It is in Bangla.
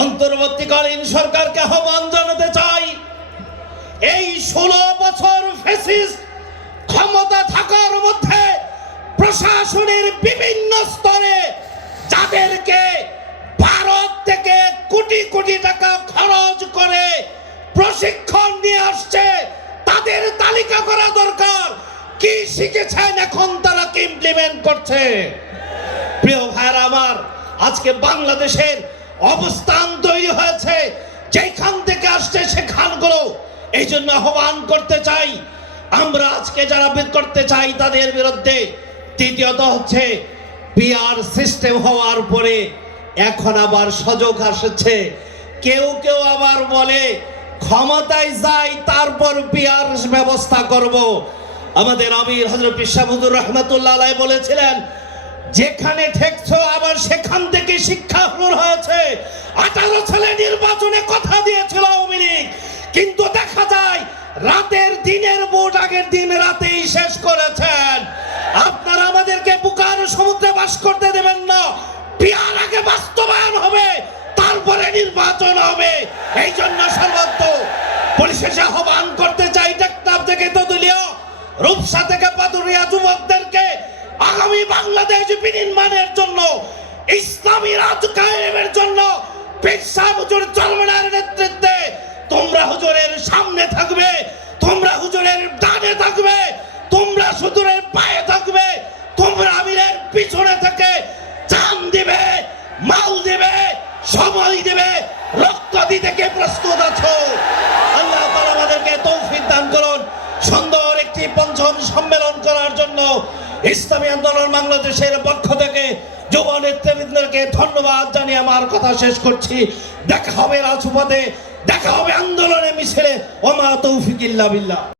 অন্তর্বর্তীকালীন সরকারকে আহ্বান জানাতে চাই, এই 16 বছর ফ্যাসিস্ট ক্ষমতা থাকার মধ্যে প্রশাসনের বিভিন্ন স্তরে যাদেরকে ভারত থেকে কোটি কোটি টাকা খরচ করে প্রশিক্ষণ নিয়ে আসছে, তাদের তালিকা করা দরকার। কি শিখেছেন, এখন তারা কি ইমপ্লিমেন্ট করছে? প্রিয় ভাইরা আমার, আজকে বাংলাদেশের অবস্থান তৈরি হয়েছে, যেখান থেকে আসছে সেখানগুলো। এই জন্য আহ্বান করতে চাই, আমরা আজকে যারা করতে চাই তাদের বিরুদ্ধে। তৃতীয়ত হচ্ছে, পিআর সিস্টেম হওয়ার পরে এখন আবার সুযোগ আসছে। কেউ কেউ আবার বলে ক্ষমতায় যাই তারপর পিআর ব্যবস্থা করব। আমাদের আমির হযরত পীর সাহেব হুজুর রাহমাতুল্লাহ আলাইহি বলেছিলেন, যেখানে ঠেকছো আবার সেখান থেকে শিক্ষা শুরু হয়েছে। 18 সালে নির্বাচনে কথা দিয়েছিল আওয়ামী লীগ, কিন্তু দেখা যায় রাতের দিনের ভোট আগের দিন রাতেই শেষ করেছেন। আপনারা আমাদেরকে বুকার সমুদ্রে বাস করতে দেবেন না। পিআর আগে বাস্তবায়ন হবে, তারপরে নির্বাচন হবে। এই জন্য সর্বত্র পরিশেষে আহ্বান করতে চাই, টেকনাফ থেকে তেতুলিয়া, রূপসা থেকে পাতুরিয়া যুবকদেরকে আগামী বাংলাদেশ বিনির্মাণের জন্য, ইসলামী রাজ কায়েমের জন্য পীর সাহেব হুজুর চরমনার নেতৃত্বে তোমরা হুজুরের সামনে থাকবে, তোমরা হুজুরের ডানে থাকবে, তোমরা হুজুরের পায়ে থাকবে, তোমরা আমিরের পিছনে থেকে জান দিবে, মাল দিবে, সময় দিবে, রক্ত দিতে কে প্রস্তুত আছো? আল্লাহ তাআলা আমাদেরকে তৌফিক দান করুন সুন্দর একটি পঞ্চম সম্মেলন করার জন্য। ইসলামী আন্দোলন বাংলাদেশের পক্ষ থেকে যুব নেতৃবৃন্দকে ধন্যবাদ জানিয়ে আমার কথা শেষ করছি। দেখা হবে রাজপথে, দেখা হবে আন্দোলনে, মিছিলে। ওমা তৌফিক ইল্লা বিল্লাহ।